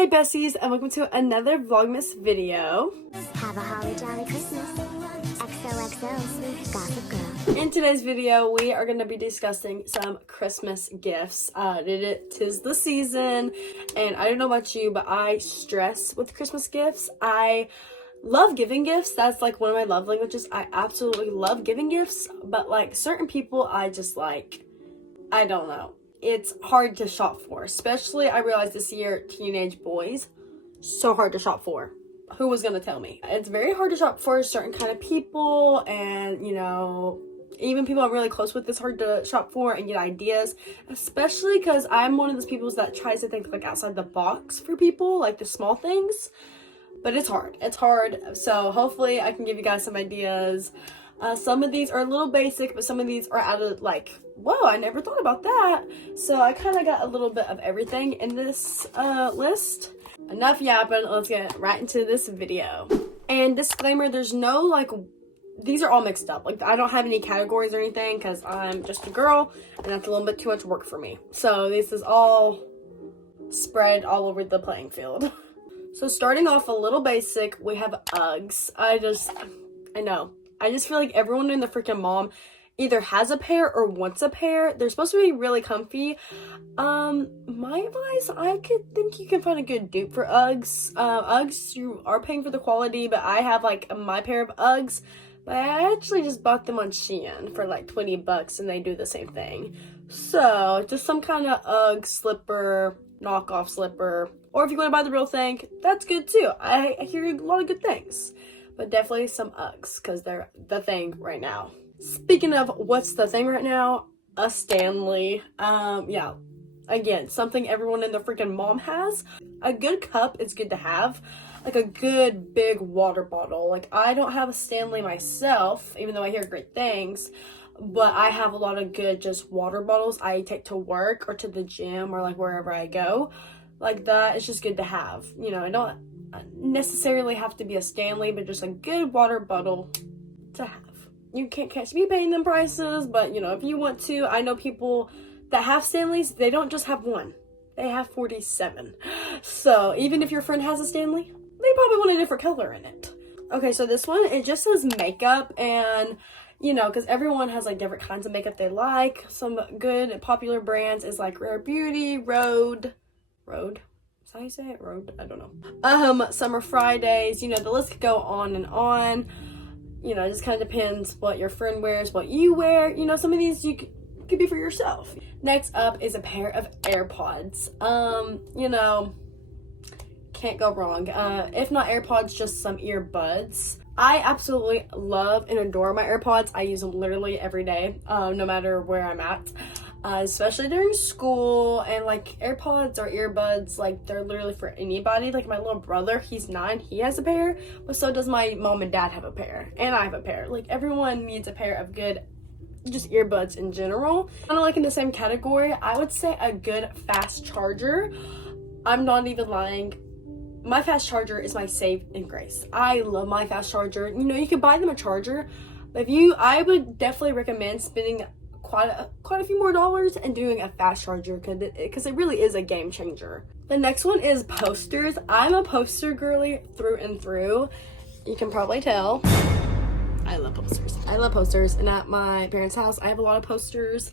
Hey besties, and welcome to another Vlogmas video. Have a holly jolly Christmas. XOXO, sweet gossip girl. In today's video, we are going to be discussing some Christmas gifts. Tis the season, and I don't know about you, but I stress with Christmas gifts. I love giving gifts. That's like one of my love languages. I absolutely love giving gifts, but like certain people, I don't know. It's hard to shop for, especially I realized this year, teenage boys, so hard to shop for. Who was gonna tell me? It's very hard to shop for certain kind of people, and you know, even people I'm really close with, it's hard to shop for and get ideas, especially because I'm one of those people that tries to think like outside the box for people, like the small things, but it's hard. So hopefully I can give you guys some ideas. Some of these are a little basic, but some of these are out of like, whoa, I never thought about that. So I kind of got a little bit of everything in this list. Enough yapping, let's get right into this video. And disclaimer, there's no like, these are all mixed up. Like I don't have any categories or anything because I'm just a girl and that's a little bit too much work for me. So this is all spread all over the playing field. So starting off a little basic, we have Uggs. I just feel like everyone in the freaking mom either has a pair or wants a pair. They're supposed to be really comfy. My advice, think you can find a good dupe for Uggs. Uggs, you are paying for the quality, but I have like my pair of Uggs, but I actually just bought them on Shein for like 20 bucks and they do the same thing. So just some kind of Ugg slipper, knockoff slipper, or if you want to buy the real thing, that's good too. I hear a lot of good things. But definitely some Uggs, because they're the thing right now. Speaking of what's the thing right now, a Stanley. Yeah, again, something everyone in the freaking mom has. A good cup is good to have. Like a good big water bottle. Like I don't have a Stanley myself, even though I hear great things. But I have a lot of good just water bottles I take to work or to the gym or like wherever I go. Like that, it's just good to have. You know, I don't necessarily have to be a Stanley, but just a good water bottle to have. You can't catch me paying them prices, but you know, if you want to, I know people that have Stanleys, they don't just have one, they have 47. So even if your friend has a Stanley, they probably want a different color in it. Okay, so this one, it just says makeup, and you know, because everyone has like different kinds of makeup they like. Some good and popular brands is like Rare Beauty, Rhode. Is that how you say it? Rhode? I don't know. Summer Fridays, you know, the list could go on and on. You know, it just kind of depends what your friend wears, what you wear. You know, some of these you could be for yourself. Next up is a pair of AirPods. You know, can't go wrong. If not AirPods, just some earbuds. I absolutely love and adore my AirPods. I use them literally every day, no matter where I'm at. Especially during school, and like AirPods or earbuds, like they're literally for anybody. Like my little brother, he's 9, he has a pair, but so does my mom and dad have a pair, and I have a pair. Like everyone needs a pair of good just earbuds in general. Kind of like in the same category, I would say a good fast charger. I'm not even lying, my fast charger is my save and grace. I love my fast charger. You know, you can buy them a charger, but I would definitely recommend spending quite a few more dollars and doing a fast charger, because it really is a game changer. The next one is posters. I'm a poster girly through and through. You can probably tell. I love posters. And at my parents' house, I have a lot of posters.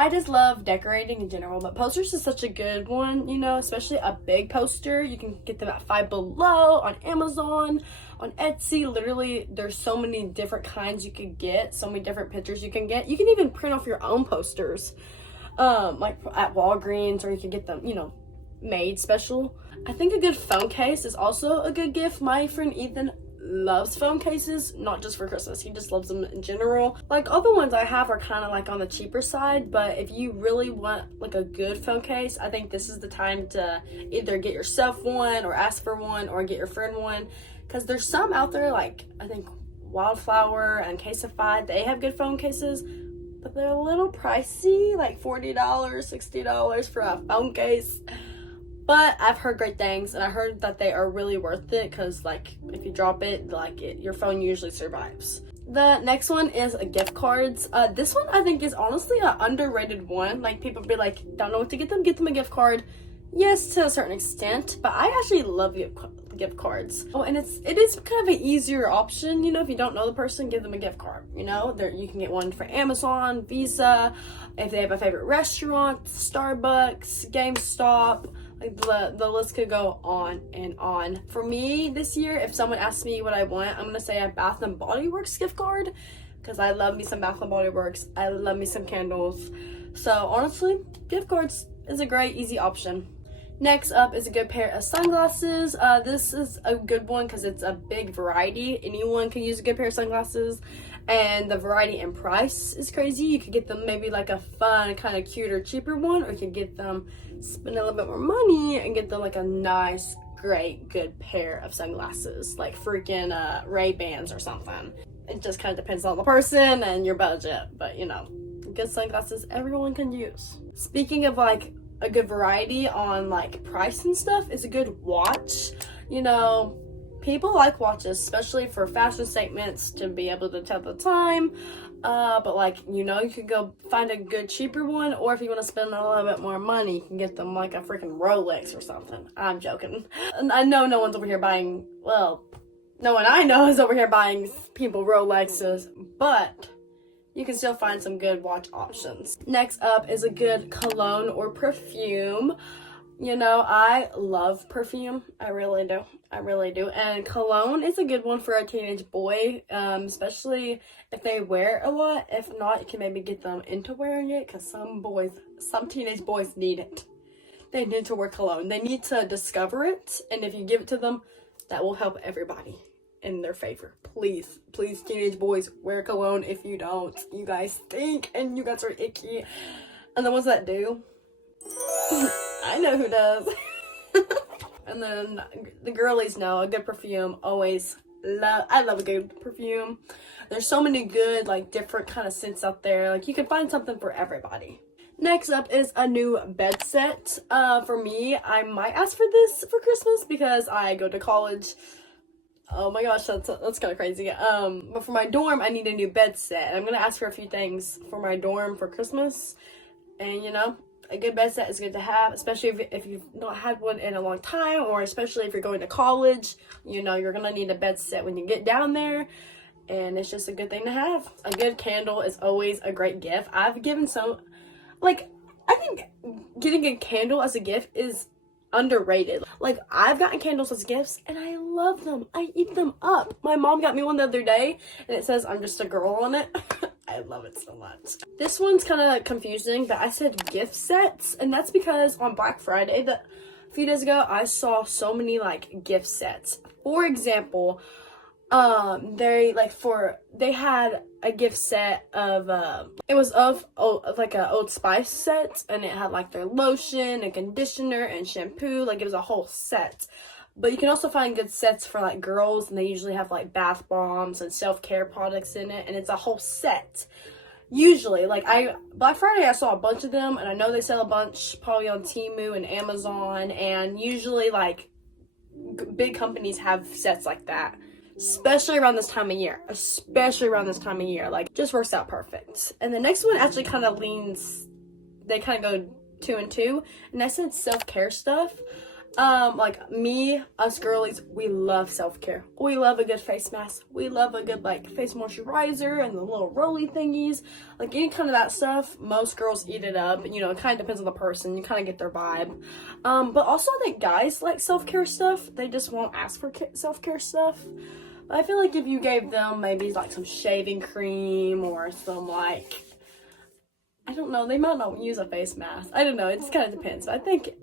I just love decorating in general, but posters is such a good one, you know, especially a big poster. You can get them at Five Below, on Amazon, on Etsy. Literally, there's so many different kinds you could get, so many different pictures you can get. You can even print off your own posters, like at Walgreens, or you can get them, you know, made special. I think a good phone case is also a good gift. My friend Ethan loves phone cases, not just for Christmas, he just loves them in general. Like all the ones I have are kind of like on the cheaper side, but if you really want like a good phone case, I think this is the time to either get yourself one or ask for one or get your friend one, because there's some out there, like I think Wildflower and Caseify, they have good phone cases, but they're a little pricey, like $40, $60 for a phone case. But I've heard great things, and I heard that they are really worth it, because like if you drop it, your phone usually survives. The next one is gift cards. This one I think is honestly an underrated one. Like people be like, don't know what to get them a gift card. Yes, to a certain extent, but I actually love gift cards. Oh, and it is kind of an easier option, you know, if you don't know the person, give them a gift card, you know. You can get one for Amazon, Visa, if they have a favorite restaurant, Starbucks, GameStop, like the list could go on and on. For me this year, if someone asks me what I want, I'm gonna say a Bath and Body Works gift card, because I love me some Bath and Body Works. I love me some candles. So honestly, gift cards is a great easy option. Next up is a good pair of sunglasses. This is a good one because it's a big variety. Anyone can use a good pair of sunglasses, and the variety in price is crazy. You could get them maybe like a fun, kind of cuter, cheaper one, or you could get them, spend a little bit more money and get them like a nice, great, good pair of sunglasses, like freaking Ray-Bans or something. It just kind of depends on the person and your budget, but you know, good sunglasses everyone can use. Speaking of like a good variety on like price and stuff, is a good watch. You know, people like watches, especially for fashion statements, to be able to tell the time. But like, you know, you could go find a good cheaper one, or if you want to spend a little bit more money, you can get them like a freaking Rolex or something. I'm joking. And I know no one's over here buying, well, no one I know is over here buying people Rolexes, but you can still find some good watch options. Next up is a good cologne or perfume. You know, I love perfume. I really do. I really do. And cologne is a good one for a teenage boy, especially if they wear it a lot. If not, you can maybe get them into wearing it, because some teenage boys need it. They need to wear cologne. They need to discover it, and if you give it to them, that will help everybody in their favor. Please, please, teenage boys, wear cologne. If you don't, you guys stink and you guys are icky. And the ones that do, I know who does. And then the girlies know a good perfume. I love a good perfume. There's so many good, like, different kind of scents out there. Like, you can find something for everybody. Next up is a new bed set. For me, I might ask for this for Christmas because I go to college. Oh my gosh, that's kind of crazy. But for my dorm, I need a new bed set. I'm gonna ask for a few things for my dorm for Christmas. And you know, a good bed set is good to have, especially if you've not had one in a long time, or especially if you're going to college. You know, you're gonna need a bed set when you get down there, and it's just a good thing to have. A good candle is always a great gift. I've given some, like, I think getting a candle as a gift is underrated. Like, I've gotten candles as gifts and I love them. I eat them up. My mom got me one the other day and it says I'm just a girl on it. I love it so much. This one's kind of confusing, but I said gift sets, and that's because on Black Friday, a few days ago, I saw so many like gift sets. For example, they had a gift set of it was of like a Old Spice set, and it had like their lotion and conditioner and shampoo. Like, it was a whole set. But you can also find good sets for like girls, and they usually have like bath bombs and self-care products in it, and it's a whole set. Usually, like, Black Friday, I saw a bunch of them, and I know they sell a bunch probably on Temu and Amazon, and usually like big companies have sets like that. Especially around this time of year. Like, just works out perfect. And the next one actually kind of they kind of go 2 and 2. And I said self-care stuff. Like, us girlies, we love self-care. We love a good face mask. We love a good, like, face moisturizer and the little rolly thingies. Like, any kind of that stuff, most girls eat it up. You know, it kind of depends on the person. You kind of get their vibe. But also, I think guys like self-care stuff. They just won't ask for self-care stuff. I feel like if you gave them maybe like some shaving cream or some, like, I don't know, they might not use a face mask. I don't know, it just kind of depends. I think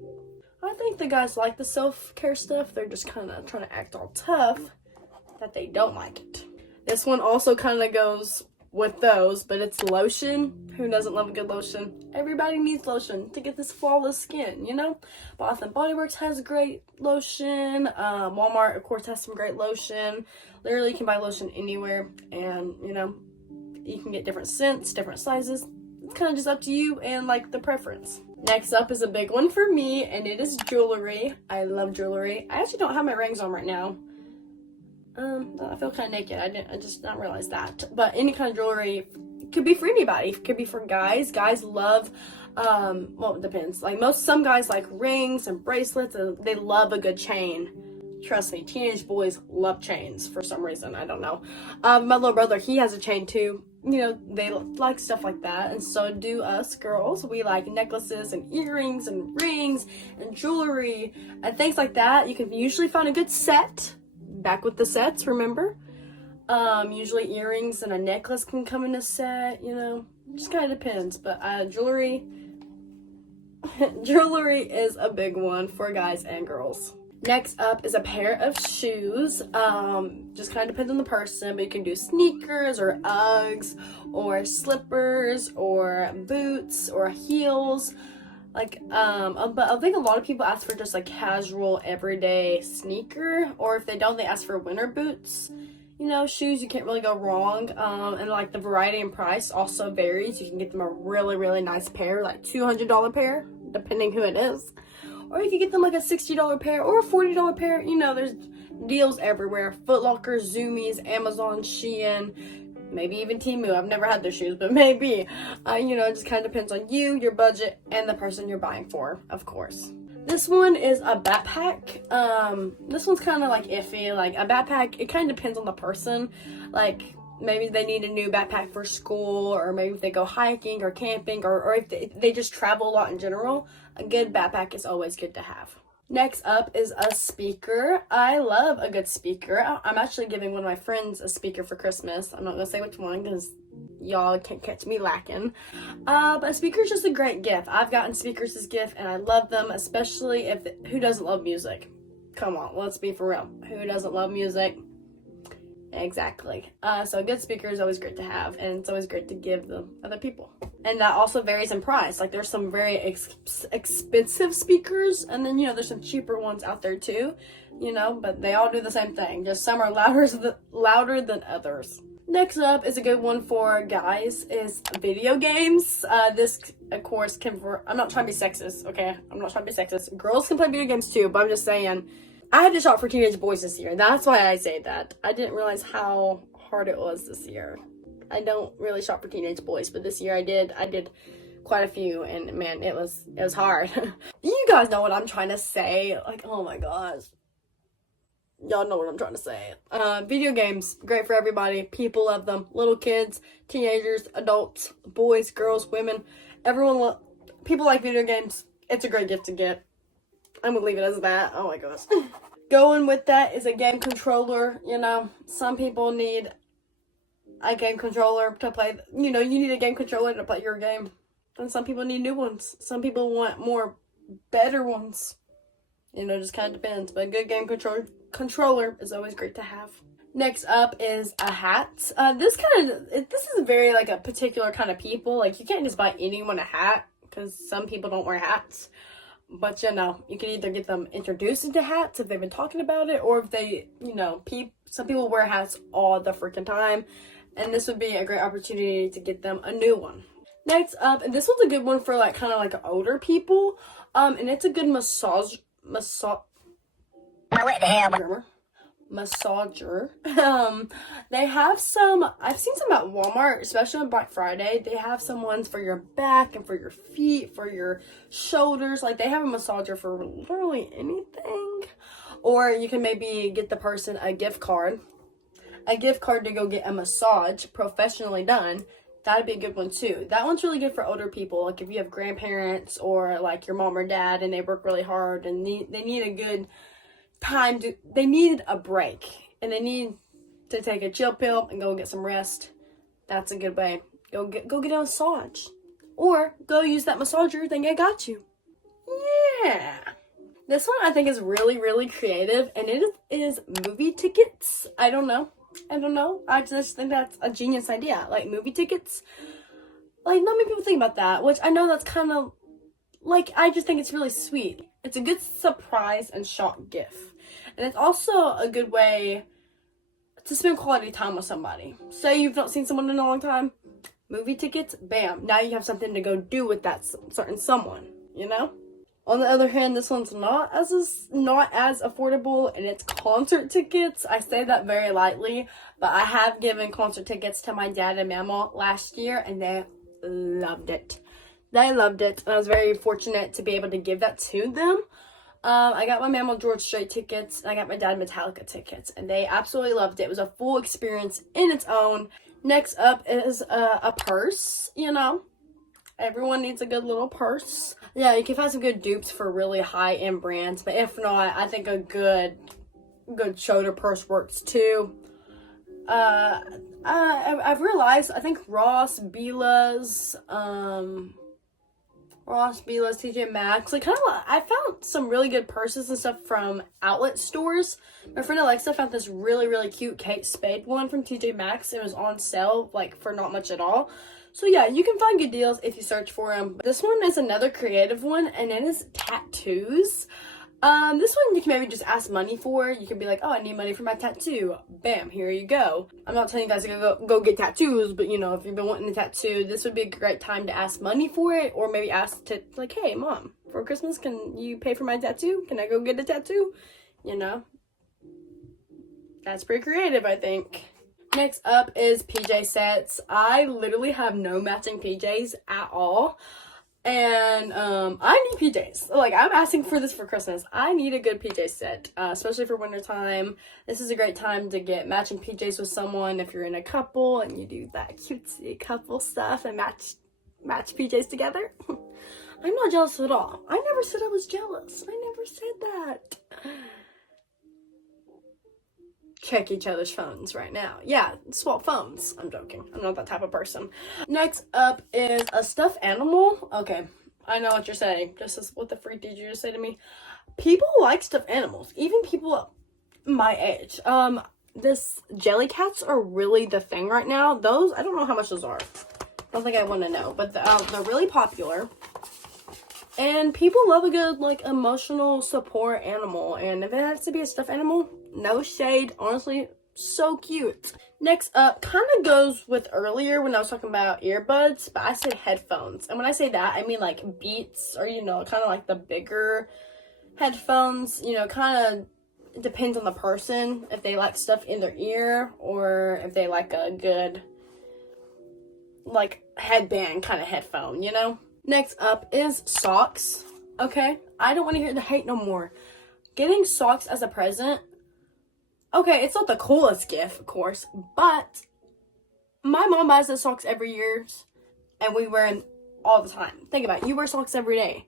the guys like the self-care stuff. They're just kind of trying to act all tough that they don't like it. This one also kind of goes with those, but it's lotion. Who doesn't love a good lotion? Everybody needs lotion to get this flawless skin, you know? Bath and Body Works has great lotion. Walmart, of course, has some great lotion. Literally, you can buy lotion anywhere, and, you know, you can get different scents, different sizes. It's kind of just up to you and, like, the preference. Next up is a big one for me, and it is jewelry. I love jewelry. I actually don't have my rings on right now. I feel kind of naked. I just not realize that. But any kind of jewelry could be for anybody. It could be for guys. Guys love, well, it depends. Like some guys like rings and bracelets, and they love a good chain. Trust me, teenage boys love chains for some reason. I don't know. My little brother, he has a chain too. You know, they like stuff like that, and so do us girls. We like necklaces and earrings and rings and jewelry and things like that. You can usually find a good set. Back with the sets, remember? Usually earrings and a necklace can come in a set, you know. Just kind of depends, but jewelry is a big one for guys and girls. Next up is a pair of shoes. Just kind of depends on the person, but you can do sneakers or Uggs or slippers or boots or heels. Like, but I think a lot of people ask for just a casual everyday sneaker, or if they don't, they ask for winter boots. You know, shoes, you can't really go wrong. And like the variety and price also varies. You can get them a really, really nice pair, like $200 pair, depending who it is. Or you can get them like a $60 pair or a $40 pair. You know, there's deals everywhere. Foot Locker, Zoomies, Amazon, Shein, maybe even Temu. I've never had their shoes, but maybe. You know, it just kind of depends on you, your budget, and the person you're buying for, of course. This one is a backpack. This one's kind of like iffy. Like a backpack, it kind of depends on the person. Like maybe they need a new backpack for school, or maybe if they go hiking or camping, or if they just travel a lot in general. A good backpack is always good to have. Next up is a speaker. I love a good speaker. I'm actually giving one of my friends a speaker for Christmas. I'm not gonna say which one because y'all can't catch me lacking. But a speaker is just a great gift. I've gotten speakers as gift and I love them, especially who doesn't love music? Come on, let's be for real. Who doesn't love music? Exactly. So a good speaker is always great to have, and it's always great to give them other people. And that also varies in price. Like there's some very expensive speakers, and then, you know, there's some cheaper ones out there too, you know, but they all do the same thing. Just some are louder than others. Next up is a good one for guys is video games. This, of course, I'm not trying to be sexist, okay? I'm not trying to be sexist. Girls can play video games too, but I'm just saying, I had to shop for teenage boys this year. That's why I say that. I didn't realize how hard it was this year. I don't really shop for teenage boys, but this year I did quite a few, and man, it was hard. You guys know what I'm trying to say. Like, oh my gosh. Y'all know what I'm trying to say. Video games, great for everybody. People love them. Little kids, teenagers, adults, boys, girls, women. People like video games. It's a great gift to get. I'm gonna leave it as that. Oh my gosh. Going with that is a game controller. You know, some people need a game controller to play. You know, you need a game controller to play your game. And some people need new ones. Some people want better ones. You know, just kind of depends. But a good game controller is always great to have. Next up is a hat. This is very like a particular kind of people. Like you can't just buy anyone a hat because some people don't wear hats. But, you know, you can either get them introduced into hats if they've been talking about it, or if they, you know, some people wear hats all the freaking time, and this would be a great opportunity to get them a new one. Next up, and this one's a good one for, like, kind of like older people, and it's a good massager. They have some, I've seen some at Walmart, especially on Black Friday. They have some ones for your back and for your feet, for your shoulders. Like they have a massager for literally anything. Or you can maybe get the person a gift card to go get a massage professionally done. That'd be a good one too. That one's really good for older people. Like if you have grandparents or like your mom or dad and they work really hard and they need a good time they need a break and they need to take a chill pill and go get some rest. That's a good way. Go get a massage, or go use that massager thing I got you. Yeah, this one I think is really, really creative, and it is movie tickets. I don't know. I just think that's a genius idea. Like movie tickets, like not many people think about that, which I know that's kind of like, I just think it's really sweet. It's a good surprise and shock gift. And it's also a good way to spend quality time with somebody. Say you've not seen someone in a long time. Movie tickets, bam. Now you have something to go do with that certain someone, you know? On the other hand, this one's not as affordable, and it's concert tickets. I say that very lightly, but I have given concert tickets to my dad and mama last year, and they loved it. They loved it, and I was very fortunate to be able to give that to them. I got my mama George Strait tickets, and I got my dad Metallica tickets, and they absolutely loved it. It was a full experience in its own. Next up is a purse, you know. Everyone needs a good little purse. Yeah, you can find some good dupes for really high-end brands, but if not, I think a good shoulder purse works too. I've realized, I think Ross, Beela's, TJ Maxx, like I found some really good purses and stuff from outlet stores. My friend Alexa found this really, really cute Kate Spade one from TJ Maxx. It was on sale, like, for not much at all. So yeah, you can find good deals if you search for them. This one is another creative one, and it is tattoos. This one you can maybe just ask money for. You can be like, oh, I need money for my tattoo. Bam, here you go. I'm not telling you guys to go get tattoos, but you know, if you've been wanting a tattoo, this would be a great time to ask money for it, or maybe ask to, like, hey, Mom, for Christmas, can you pay for my tattoo? Can I go get a tattoo? You know, that's pretty creative, I think. Next up is PJ sets. I literally have no matching PJs at all. And I need PJs. Like, I'm asking for this for Christmas. I need a good PJ set, especially for winter time. This is a great time to get matching PJs with someone if you're in a couple and you do that cutesy couple stuff and match PJs together. I'm not jealous at all. I never said I was jealous. I never said that. Check each other's phones right now. Yeah, swap phones. I'm joking. I'm not that type of person. Next up is a stuffed animal. Okay, I know what you're saying. Just as, what the freak did you just say to me? People like stuffed animals. Even people my age. This jelly cats are really the thing right now. Those, I don't know how much those are. I don't think I want to know. But they're really popular. And people love a good, like, emotional support animal. And if it has to be a stuffed animal, no shade. Honestly, so cute. Next up, kind of goes with earlier when I was talking about earbuds, but I said headphones. And when I say that, I mean, like, Beats, or, you know, kind of like the bigger headphones. You know, kind of depends on the person, if they like stuff in their ear, or if they like a good, like, headband kind of headphone, you know? Next up is socks. Okay, I don't want to hear the hate no more. Getting socks as a present, okay, it's not the coolest gift, of course, but my mom buys us socks every year, and we wear them all the time. Think about it, you wear socks every day.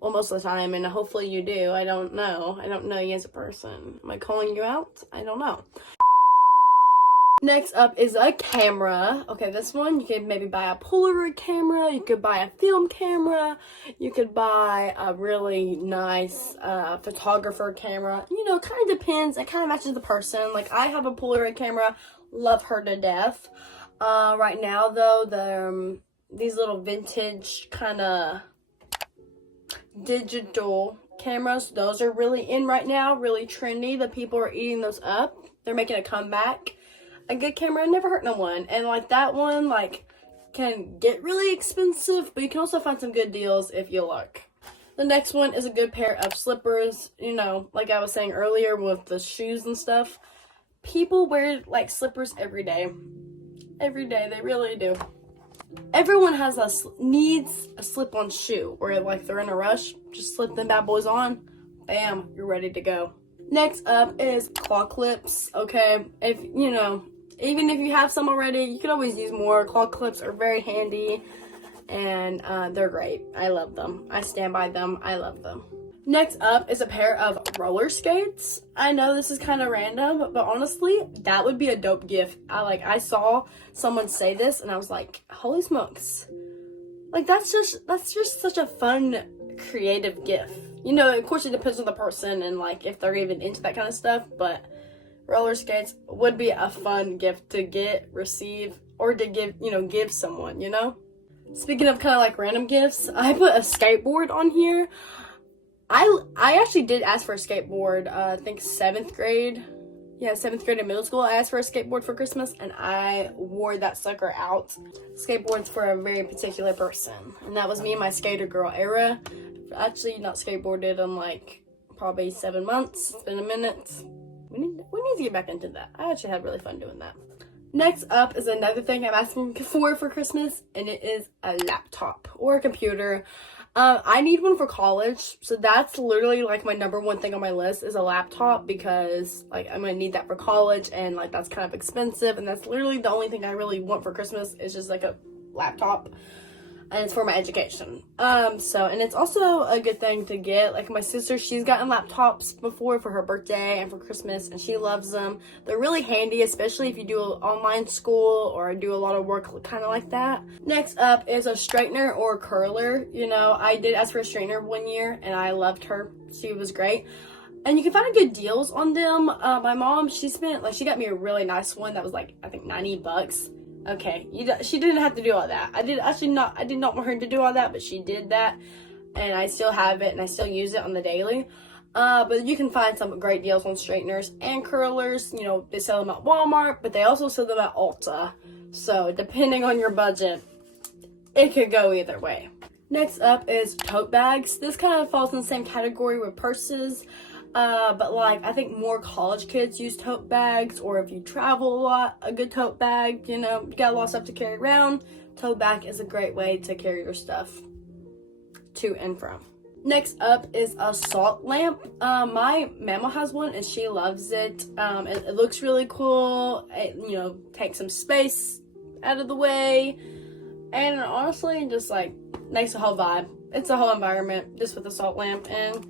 Well, most of the time, and hopefully you do. I don't know. I don't know you as a person. Am I calling you out? I don't know. Next up is a camera. Okay, this one, you could maybe buy a Polaroid camera, you could buy a film camera, you could buy a really nice photographer camera. You know, kind of depends. It kind of matches the person. Like, I have a Polaroid camera, love her to death. Right now, though, these little vintage kind of digital cameras, those are really in right now, really trendy. The people are eating those up. They're making a comeback. A good camera never hurt no one, and like that one, like, can get really expensive, but you can also find some good deals if you look. The next one is a good pair of slippers. You know, like I was saying earlier with the shoes and stuff, people wear, like, slippers every day. Every day, they really do. Everyone needs a slip-on shoe, where, like, they're in a rush, just slip them bad boys on, bam, you're ready to go. Next up is claw clips. Okay, if you know, even if you have some already, you can always use more. Claw clips are very handy, and they're great. I love them. I stand by them. I love them. Next up is a pair of roller skates. I know this is kind of random, but honestly, that would be a dope gift. I saw someone say this, and I was like, holy smokes. Like, that's just such a fun, creative gift. You know, of course it depends on the person and, like, if they're even into that kind of stuff, but roller skates would be a fun gift to get, receive, or to give someone, you know? Speaking of kind of like random gifts, I put a skateboard on here. I actually did ask for a skateboard, I think 7th grade. Yeah, 7th grade in middle school. I asked for a skateboard for Christmas, and I wore that sucker out. Skateboards for a very particular person, and that was me in my skater girl era. actually not skateboarded in like probably 7 months. It's been a minute. We need to get back into that. I actually had really fun doing that. Next up is another thing I'm asking for Christmas, and it is a laptop or a computer. I need one for college, so that's literally like my number one thing on my list is a laptop, because like I'm gonna need that for college, and like that's kind of expensive, and that's literally the only thing I really want for Christmas is just like a laptop, and it's for my education. And it's also a good thing to get. Like my sister, she's gotten laptops before for her birthday and for Christmas, and she loves them. They're really handy, especially if you do online school or do a lot of work kind of like that. Next up is a straightener or curler. You know, I did ask for a straightener one year, and I loved her. She was great. And you can find good deals on them. My mom, she got me a really nice one that was like, I think $90. Okay, she didn't have to do all that. I did not want her to do all that, but she did that, and I still have it, and I still use it on the daily. But you can find some great deals on straighteners and curlers. You know, they sell them at Walmart, but they also sell them at Ulta. So depending on your budget, it could go either way. Next up is tote bags. This kind of falls in the same category with purses. But like, I think more college kids use tote bags, or if you travel a lot, a good tote bag, you know, you got a lot of stuff to carry around. Tote bag is a great way to carry your stuff to and from. Next up is a salt lamp. My mama has one and she loves it. It looks really cool. It, you know, takes some space out of the way. And honestly, just like, makes the whole vibe. It's a whole environment just with a salt lamp, and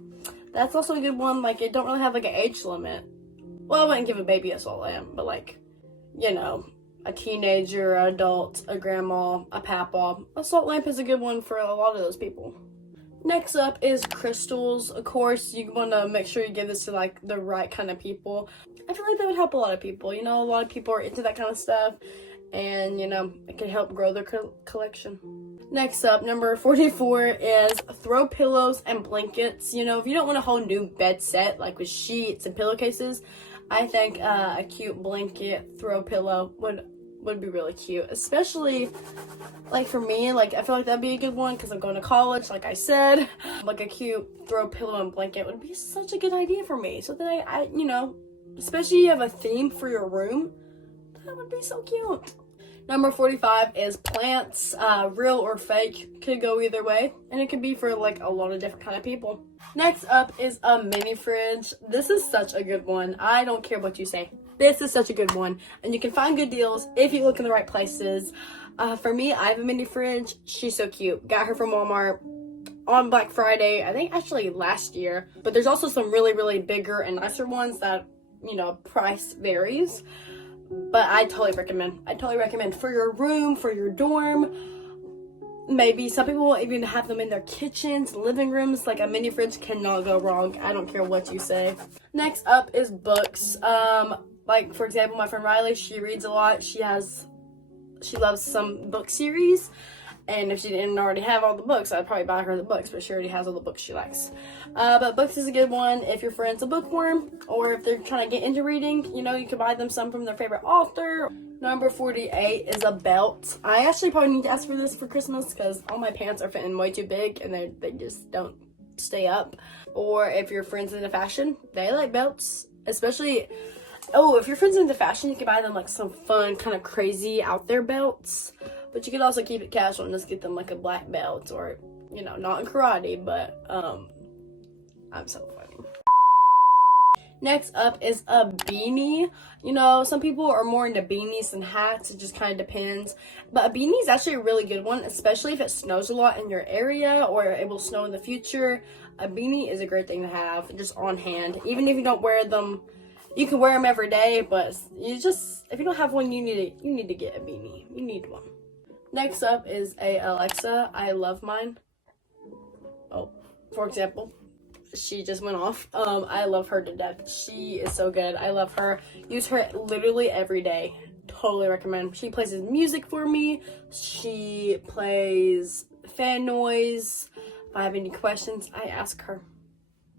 that's also a good one. Like, it don't really have like an age limit. Well, I wouldn't give a baby a salt lamp, but like, you know, a teenager, an adult, a grandma, a papa, a salt lamp is a good one for a lot of those people. Next up is crystals. Of course, you want to make sure you give this to like the right kind of people. I feel like that would help a lot of people. You know, a lot of people are into that kind of stuff, and you know, it can help grow their collection. Next up, number 44 is throw pillows and blankets. You know, if you don't want a whole new bed set, like with sheets and pillowcases, I think a cute blanket throw pillow would be really cute. Especially, like for me, like I feel like that'd be a good one because I'm going to college, like I said. Like a cute throw pillow and blanket would be such a good idea for me. So that I you know, especially you have a theme for your room, that would be so cute. Number 45 is plants, real or fake, could go either way, and it could be for like a lot of different kind of people. Next up is a mini fridge. This is such a good one. I don't care what you say. This is such a good one, and you can find good deals if you look in the right places. For me, I have a mini fridge. She's so cute. Got her from Walmart on Black Friday, I think actually last year, but there's also some really, really bigger and nicer ones that, you know, price varies. But I totally recommend for your room, for your dorm. Maybe some people will even have them in their kitchens, living rooms. Like a mini fridge cannot go wrong. I don't care what you say. Next up is books. Like for example, my friend Riley, she reads a lot. She loves some book series. And if she didn't already have all the books, I'd probably buy her the books, but she already has all the books she likes. But books is a good one if your friend's a bookworm, or if they're trying to get into reading, you know, you can buy them some from their favorite author. Number 48 is a belt. I actually probably need to ask for this for Christmas because all my pants are fitting way too big and they just don't stay up. Or if your friend's into fashion, they like belts, especially. Oh, if your friend's into fashion, you can buy them like some fun, kind of crazy out there belts. But you could also keep it casual and just get them like a black belt, or, you know, not in karate, but, I'm so funny. Next up is a beanie. You know, some people are more into beanies than hats. It just kind of depends. But a beanie is actually a really good one, especially if it snows a lot in your area or it will snow in the future. A beanie is a great thing to have just on hand. Even if you don't wear them, you can wear them every day, but if you don't have one, you need to get a beanie. You need one. Next up is a Alexa. I love mine. Oh, for example, she just went off. I love her to death. She is so good. I love her. Use her literally every day. Totally recommend. She plays music for me. She plays fan noise. If I have any questions, I ask her.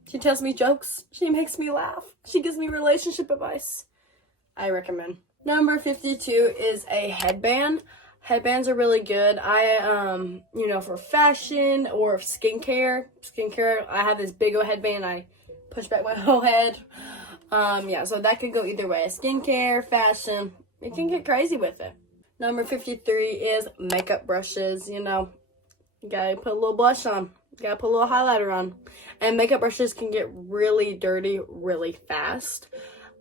She tells me jokes. She makes me laugh. She gives me relationship advice. I recommend. Number 52 is a headband. Headbands are really good. You know, for fashion or skincare, I have this big old headband. I push back my whole head. Yeah, so that could go either way. Skincare, fashion, you can get crazy with it. Number 53 is makeup brushes. You know, you gotta put a little blush on. You gotta put a little highlighter on. And makeup brushes can get really dirty really fast.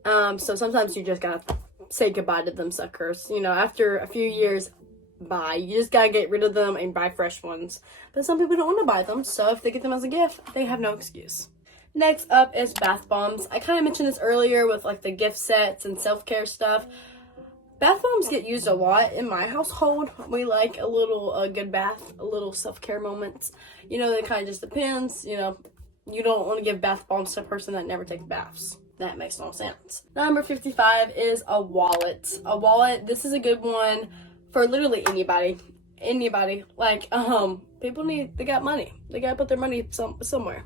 So sometimes you just gotta say goodbye to them suckers. You know, after a few years, bye. You just gotta get rid of them and buy fresh ones. But some people don't want to buy them, so if they get them as a gift, they have no excuse. Next up is bath bombs. I kind of mentioned this earlier with like the gift sets and self-care stuff. Bath bombs get used a lot in my household. We like a little good bath, a little self-care moments. You know, it kind of just depends. You know, you don't want to give bath bombs to a person that never takes baths. That makes no sense. Number 55 is a wallet. A wallet, this is a good one for literally anybody. Like, people they got money. They gotta put their money somewhere.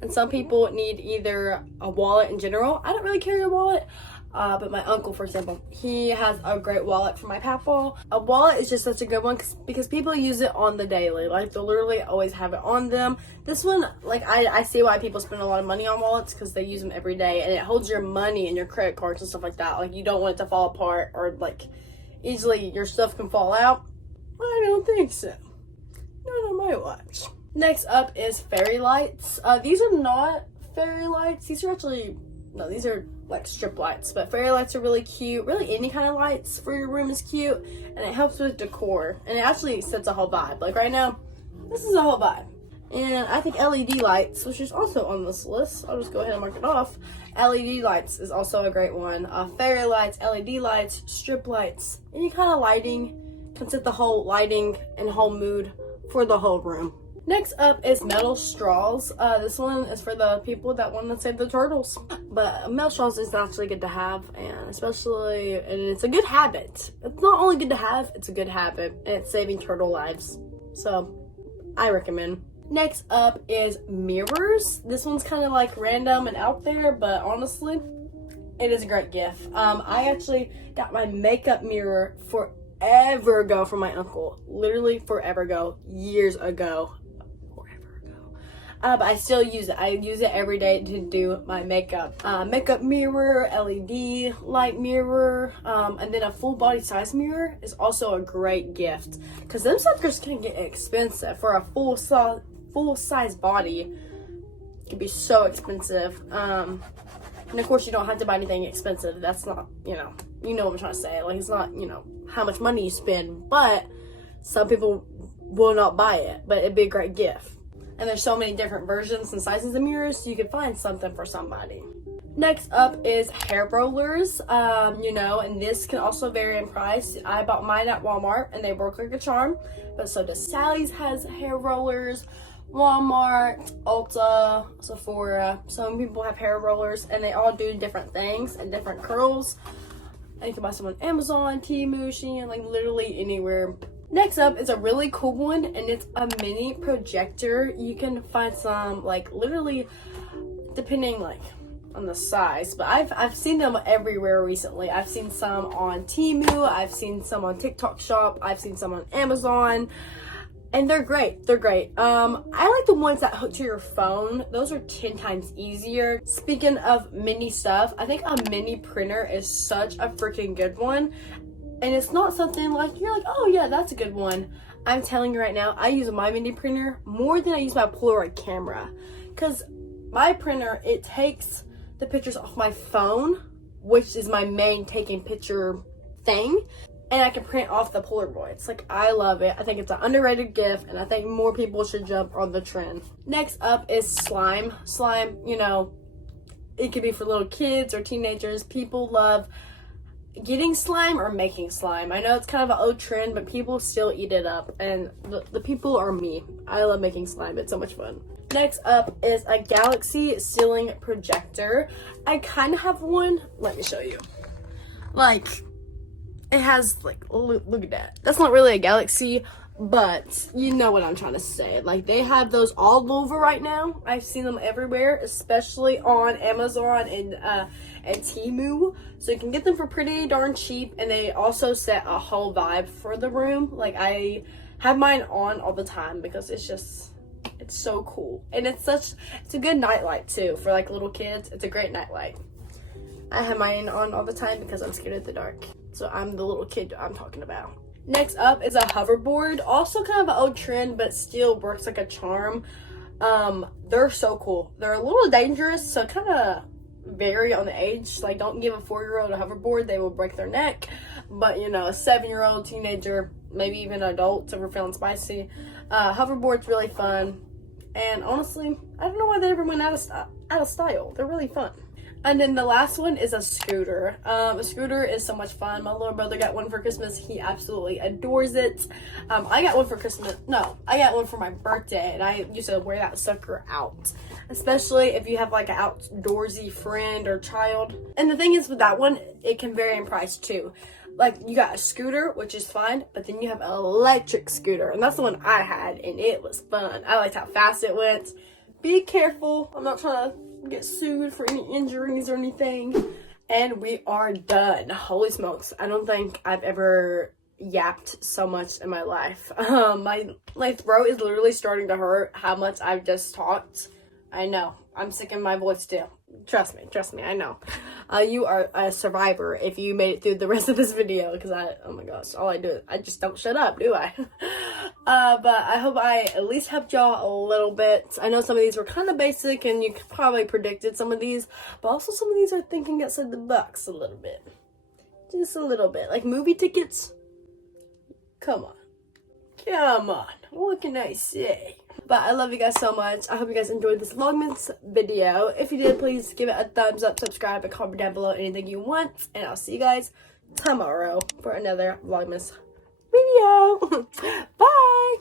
And some people need either a wallet in general. I don't really carry a wallet. But my uncle, for example, he has a great wallet for my papa. A wallet is just such a good one because people use it on the daily. Like, they'll literally always have it on them. This one, like, I see why people spend a lot of money on wallets because they use them every day. And it holds your money and your credit cards and stuff like that. Like, you don't want it to fall apart or, like, easily your stuff can fall out. I don't think so. Not on my watch. Next up is fairy lights. These are not fairy lights. These are actually... No, these are like strip lights, but fairy lights are really cute. Really, any kind of lights for your room is cute, and it helps with decor, and it actually sets a whole vibe. Like right now, this is a whole vibe. And I think LED lights, which is also on this list, I'll just go ahead and mark it off. LED lights is also a great one. Fairy lights, LED lights, strip lights, any kind of lighting can set the whole lighting and whole mood for the whole room. Next up is metal straws. This one is for the people that want to save the turtles. But metal straws is actually good to have, and it's a good habit. It's not only good to have, it's a good habit, and it's saving turtle lives. So, I recommend. Next up is mirrors. This one's kind of like random and out there, but honestly, it is a great gift. I actually got my makeup mirror forever ago from my uncle. Literally forever ago, years ago. But I still use it. I use it every day to do my makeup. Makeup mirror, LED light mirror, and then a full body size mirror is also a great gift. Because them suckers can get expensive. For a full size body, it can be so expensive. And of course you don't have to buy anything expensive. That's not, you know what I'm trying to say. Like, it's not, how much money you spend. But some people will not buy it. But it'd be a great gift. And there's so many different versions and sizes of mirrors, so you could find something for somebody. Next up is hair rollers, and this can also vary in price. I bought mine at Walmart, and they work like a charm, but so does Sally's has hair rollers, Walmart, Ulta, Sephora. Some people have hair rollers, and they all do different things and different curls. And you can buy some on Amazon, Temu, Shein, like literally anywhere. Next up is a really cool one, and it's a mini projector. You can find some, like, literally, depending, like, on the size, but I've seen them everywhere recently. I've seen some on Temu, I've seen some on TikTok Shop, I've seen some on Amazon, and they're great. I like the ones that hook to your phone. Those are 10 times easier. Speaking of mini stuff, I think a mini printer is such a freaking good one. And it's not something like, you're like, oh yeah, that's a good one. I'm telling you right now, I use my mini printer more than I use my Polaroid camera. Because my printer, it takes the pictures off my phone, which is my main taking picture thing. And I can print off the Polaroids. Like, I love it. I think it's an underrated gift, and I think more people should jump on the trend. Next up is slime. Slime, it could be for little kids or teenagers. People love getting slime or making slime. I know it's kind of an old trend, but people still eat it up, and the people are me. I love making slime. It's so much fun. Next up is a galaxy ceiling projector. I kind of have one. Let me show you. Like, it has, like, look at that. That's not really a galaxy, but you know what I'm trying to say. Like, they have those all over right now. I've seen them everywhere, especially on Amazon and Temu. So you can get them for pretty darn cheap, and they also set a whole vibe for the room. Like, I have mine on all the time because it's so cool, and it's a good nightlight too for like little kids. It's a great nightlight. I have mine on all the time because I'm scared of the dark. So I'm the little kid I'm talking about. Next up is a hoverboard. Also kind of an old trend, but still works like a charm. They're so cool. They're a little dangerous, so kind of vary on the age. Like, don't give a 4-year-old a hoverboard, they will break their neck. But, you know, a 7-year-old, teenager, maybe even adults if we're feeling spicy. Hoverboard's really fun. And honestly, I don't know why they ever went out of style. They're really fun. And then the last one is a scooter. A scooter is so much fun. My little brother got one for Christmas. He absolutely adores it. I got one for Christmas. No, I got one for my birthday, and I used to wear that sucker out. Especially if you have like an outdoorsy friend or child. And the thing is with that one, it can vary in price too. Like, you got a scooter, which is fun, but then you have an electric scooter, and that's the one I had, and it was fun. I liked how fast it went. Be careful. I'm not trying to get sued for any injuries or anything. And we are done. Holy smokes. I don't think I've ever yapped so much in my life. My throat is literally starting to hurt how much I've just talked. I know. I'm sick in my voice still. Trust me, I know. You are a survivor if you made it through the rest of this video, because oh my gosh, all I do is I just don't shut up, do I? But I hope I at least helped y'all a little bit. I know some of these were kind of basic and you probably predicted some of these, but also some of these are thinking outside the box a little bit. Just a little bit. Like movie tickets. Come on. What can I say? But I love you guys so much. I hope you guys enjoyed this Vlogmas video. If you did, please give it a thumbs up, subscribe, and comment down below anything you want. And I'll see you guys tomorrow for another Vlogmas video. Bye!